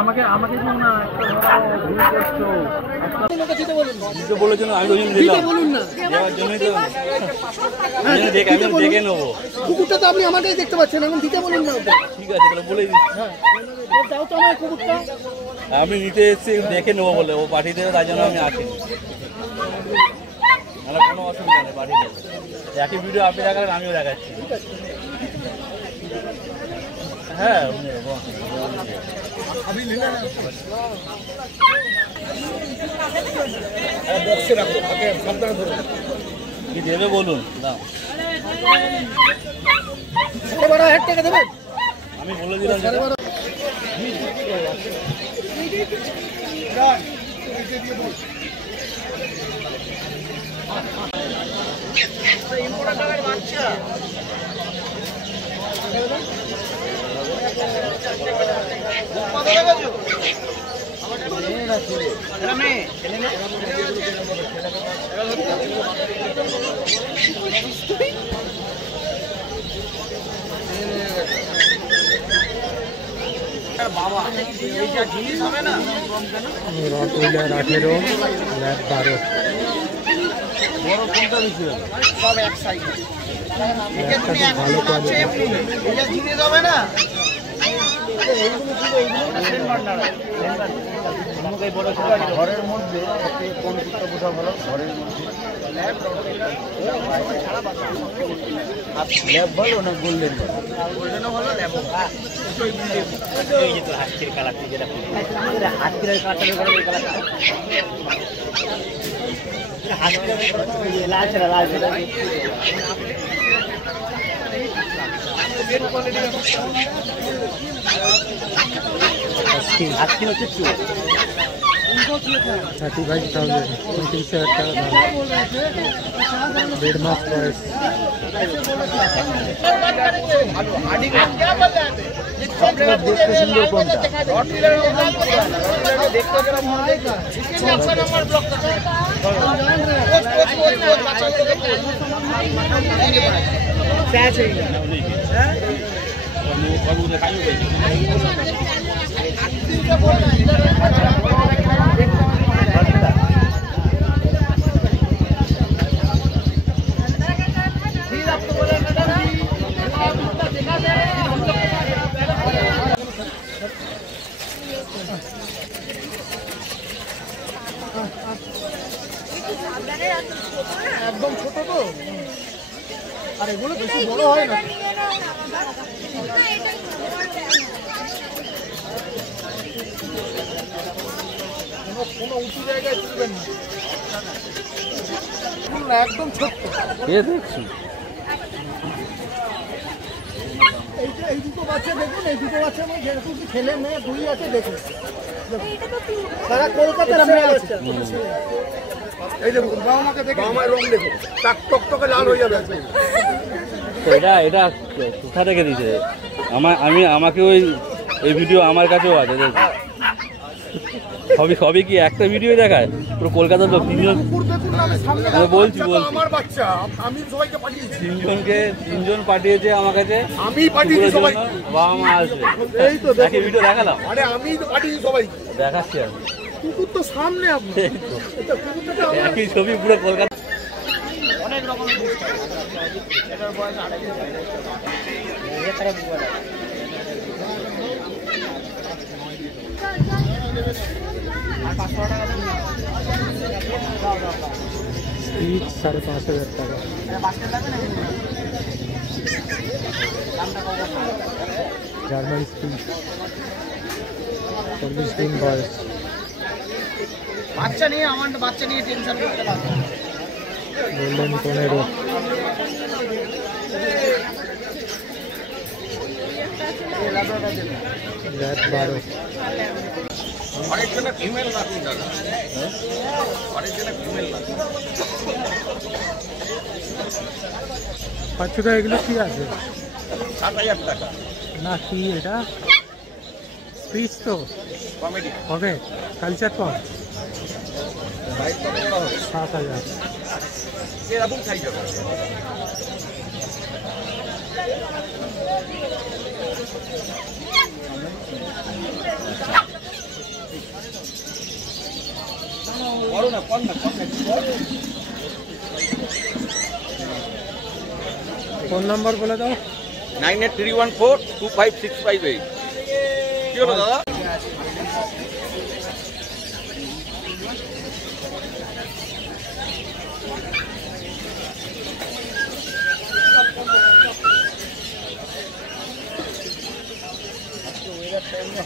আমাকে আমাকে বলেছেন আমি বলুন না দেখে নেবো কুকুরটা তো আপনি আমাকেই দেখতে পাচ্ছেন এখন দিতে বলুন না ঠিক আছে তাহলে বলে দিই দাও তো আমার কুকুরটা আমি নিতে এসেছি দেখে নেবো বলে ও পাঠিয়ে দেবে তাই জন্য আমি আসিনি না কোনো অসুবিধা নেই পাঠিয়ে দেবো একই ভিডিও আপনি দেখালেন আমিও দেখাচ্ছি হ্যাঁ কি দেবে বলুন না আমি বলে দিলাম বাচ্চা বাবা এইটা জিনিস হবে না রটউইলার 18 ল্যাব 12 বড় কোনটা দিছিল সব এক সাইড এটা তুমি ভালো আছে এটা জিনিস হবে না ঘরের মধ্যে কোন কুত্তা পোষা ভালো ঘরের মধ্যে ল্যাব ভালো না গোল্ডেন গোল্ডেনও ভালো ল্যাবও হাতের কালার যেটা হাতের কালারটা লাল আজকে হচ্ছে 35,000 25,000 টাকা দাম দেড় মাস বয়স দেখতে সুন্দর কোনটা একদম ছোট তো আর এগুলো বেশি বড় হয় না কোনো উঁচু জায়গায় তুলবেন না একদম ছোট্ট দেখছি এই দুটো বাচ্চা দেখুন এই দুটো বাচ্চা আমার যেরকম ছেলে মেয়ে দুই আছে দেখুন তারা কলকাতার আছে এই দেখুন বাবাকে দেখুন আমার রং দেখুন টকটকে লাল হয়ে যাবে এটা এটা কোথা থেকে দিয়েছে আমাকে ওই এই ভিডিও আমার কাছেও আছে সবই কি একটা ভিডিও দেখায় পুরো কলকাতার লোক বলছি তিনজন পাঠিয়েছে আমার কাছে আমি বাবা মা আসবে ভিডিও দেখালাম দেখাচ্ছি আমি কুকুর তো সামনে আপনি একই ছবি পুরো কলকাতা অনেক রকম এটার বয়স 5,500 টাকা জার্মান স্পিচ 40 দিন বয়স বাচ্চা নিয়ে টেনশন করতে পারবে গোল্ডেন 15 ল্যাব 12 অনেকজনের ফিমেল রাখুন দাদা অনেকজনের ফিমেল রাখুন বাচ্চাটা এগুলো কি আছে 7,000 টাকা না কি এটা স্পিচ তো কমেডি হবে কালচার পর 7,000 এরকম সাইজ হবে। বড় না কম না কম না। ফোন নাম্বার বলে দাও। 9831425658। কি হলো দাদা?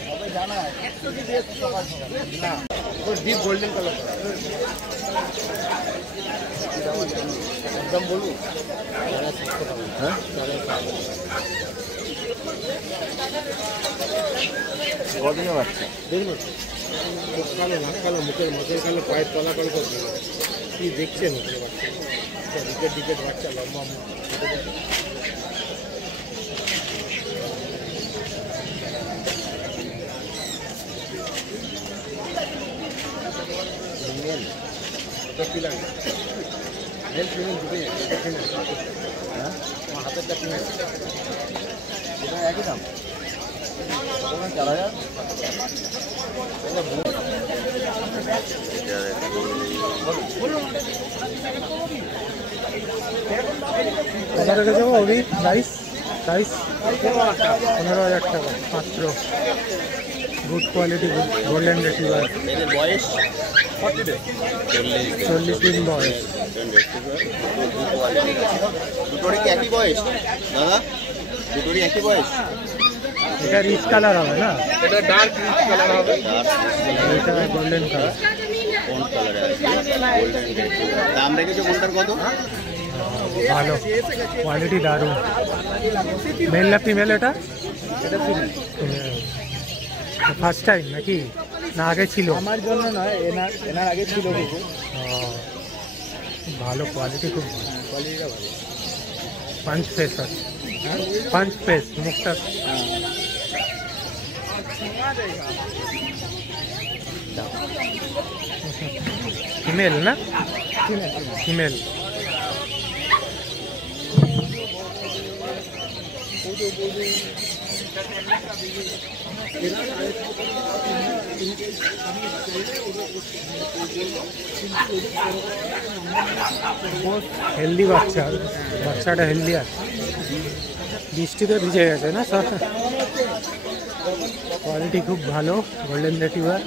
হবে জানা একটু কি বেশ সকাল সকাল না ওই ডিপ গোল্ডেন কালার একদম বলুন। হ্যাঁ কদিনের বাচ্চা দেখুন কালো নাক কালো মুখের মাঝের কালো পায়ের তলাকাল করবে কি দেখছেন ওখানে বাচ্চা ডিকেট ডিকেট বাচ্চা লম্বা মুখ হাতেরটা কিনে একই দাম 4,000। কত রেখে যাবো ওই প্রাইস প্রাইস 15,000 টাকা মাত্র। Good quality golden retriever. এদের বয়স 40 দিন বয়স। দুটোরই কি একই বয়স দাদা? দুটোরই একই বয়স? এটা রিচ কালার হবে না? এটা ডার্ক রিচ কালার হবে। এটা গোল্ডেন কালার। কোন কালারে আছে? Golden red. দাম রেখেছো কোনটার কত? ভালো কোয়ালিটি দারুণ। মেল না ফিমেল এটা? ফার্স্ট টাইম নাকি না আগে ছিল? আমার জন্য নয় এনার আগে ছিল কিছু ভালো কোয়ালিটি খুব ভালো। কোয়ালিটিটা ভালো। পাঁচ পেস আছে। পাঁচ পেস মুখটা ফিমেল না? ফিমেল। হেলদি বাচ্চা, বাচ্চাটা হেলদি আছে। বৃষ্টিতে ভিজে গেছে না সব। কোয়ালিটি খুব ভালো গোল্ডেন রিট্রিভার।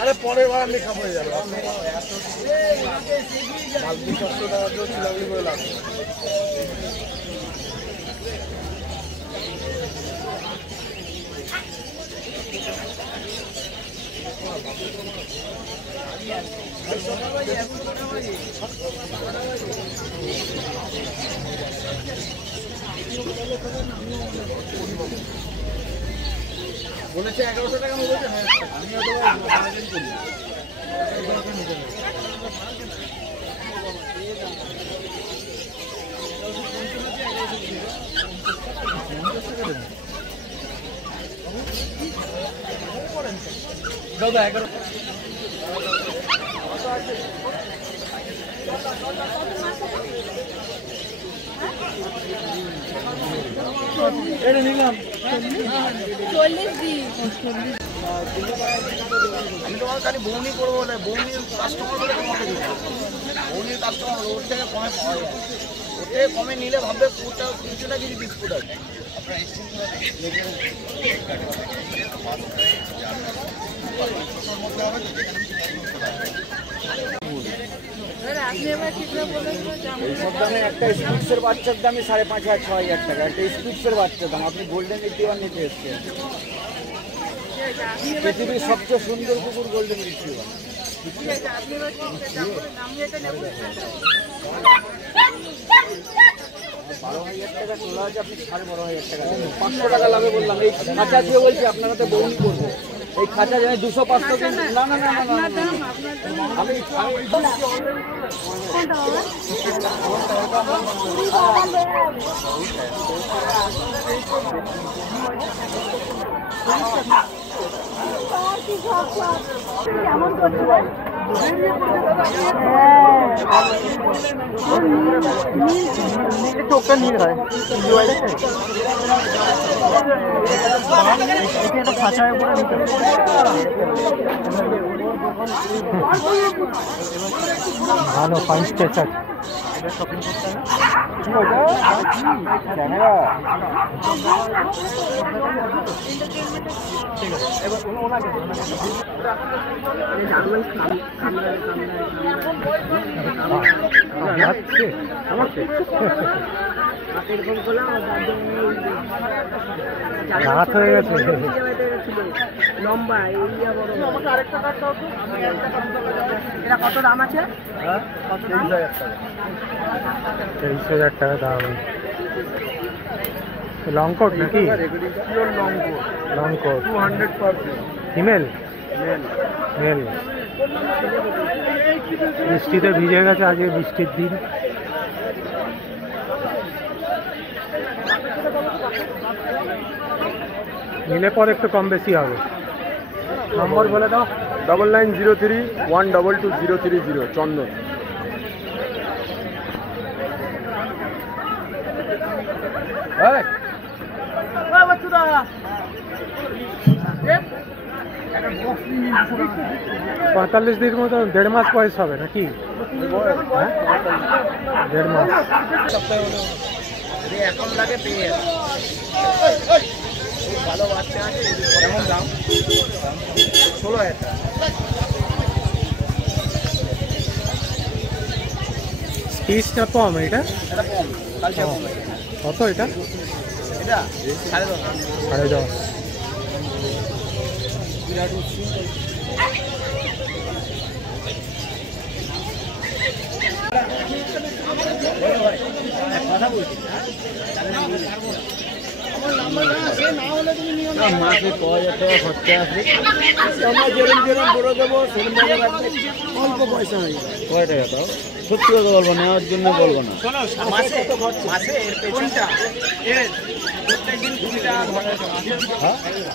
আরে পরের বার লেখা পড়ে যাবে। বালতি 400 টাকা দিয়ে চিলাগুলি করে লাগবে। বলেছে 1100 টাকা বলেছে। হ্যাঁ আমি হয়তো ম্যানেজিং করি। দাদা 11 এটা নিলাম 40 দিন। আমি তোমার খালি বৌনি করবো না, বৌনি কাস্টমার বলে তোমাকে দিচ্ছি। বৌনির কাস্টমার ওর থেকে কমে পাওয়া যায়, ওর থেকে কমে নিলে ভাববে ওটা কিছুটা কিছু বিস্কুট আছে। এই সব দামে একটা স্পিডসের বাচ্চার দামই 5,500-6,000 টাকা। একটা স্পিডসের বাচ্চার দাম। আপনি গোল্ডেন রিট্রিভার নিতে এসছেন, পৃথিবীর সবচেয়ে সুন্দর কুকুর গোল্ডেন রিট্রিভার। 12,000 টাকা তোলা আছে, আপনি 12,500 টাকা 500 টাকা লাভে বললাম। এই কাঁচা দিয়ে বলছি আপনারা তো বৌনি করবো। এই খাঁচা যায় 200-500 না না না না আমি কেমন করছো? চোখটা নীল হয় খাঁচায় উপরে ভালো 5 স্টেচার রাত হয়ে গেছে লম্বা এরিয়া বড় আমাকে আরেকটা কাট দাও তো এটা কত দাম আছে? হ্যাঁ 23,000 টাকা দাম লং কোট নাকি? লং কোট 200% ফিমেল মেল বৃষ্টিতে ভিজে গেছে আজকে বৃষ্টির দিন নিলে পর একটু কম বেশি হবে নম্বর বলে দাও 9903122030 চন্দন পঁয়তাল্লিশ দিনের মতো 1.5 মাস বয়স হবে নাকি? হ্যাঁ 1.5 মাস এখন লাগে পেয়ে ভালো বাচ্চা আছে কেমন দাম? 16,000 টাকা পিসটা কম এটা এটা কম কালকে কম কত এটা? এটা 10.5 10.5 কথা বলছি মাসে 6,000 টাকা খরচা আছে আমরা যেরকম করে দেবো সেরকম অল্প পয়সা হয়ে যাবে কয় টাকা তাও সত্যি কথা বলবো নেওয়ার জন্য বলবো না মাসে এর পেছনটা প্রত্যেকদিন 20 টাকা খরচা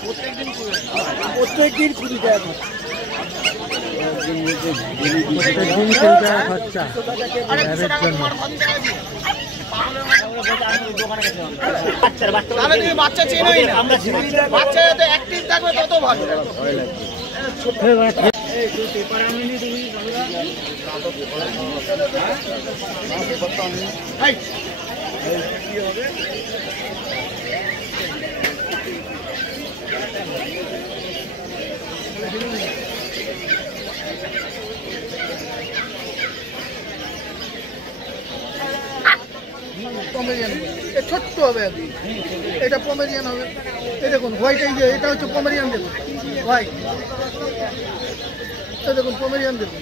প্রত্যেকদিন 20 টাকা খরচা প্রত্যেকদিন 20 টাকা খরচা ল্যাবের জন্য তাহলে তুমি বাচ্চা চেনোই না বাচ্চা যত অ্যাক্টিভ থাকবে তত ভালো পমেরিয়ান ছোট্ট হবে আর কি এটা পমেরিয়ান হবে এই দেখুন হোয়াইট এই যে এটা হচ্ছে পমেরিয়ান দেখুন হোয়াইট এটা দেখুন পমেরিয়ান দেখুন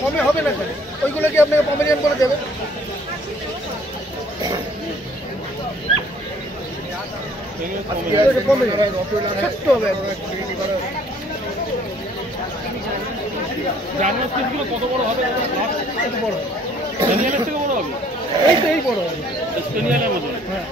কমে হবে না কেন ওইগুলো কি আপনাকে পমেরিয়ান বলে দেবে পমেরিয়ান ছোট্ট হবে জার্মান স্পিচগুলো কত বড় হবে? কত বড় স্পেনিয়ালের থেকে বড় হবে? এই বড় হবে স্পেনিয়ালের মতো। হ্যাঁ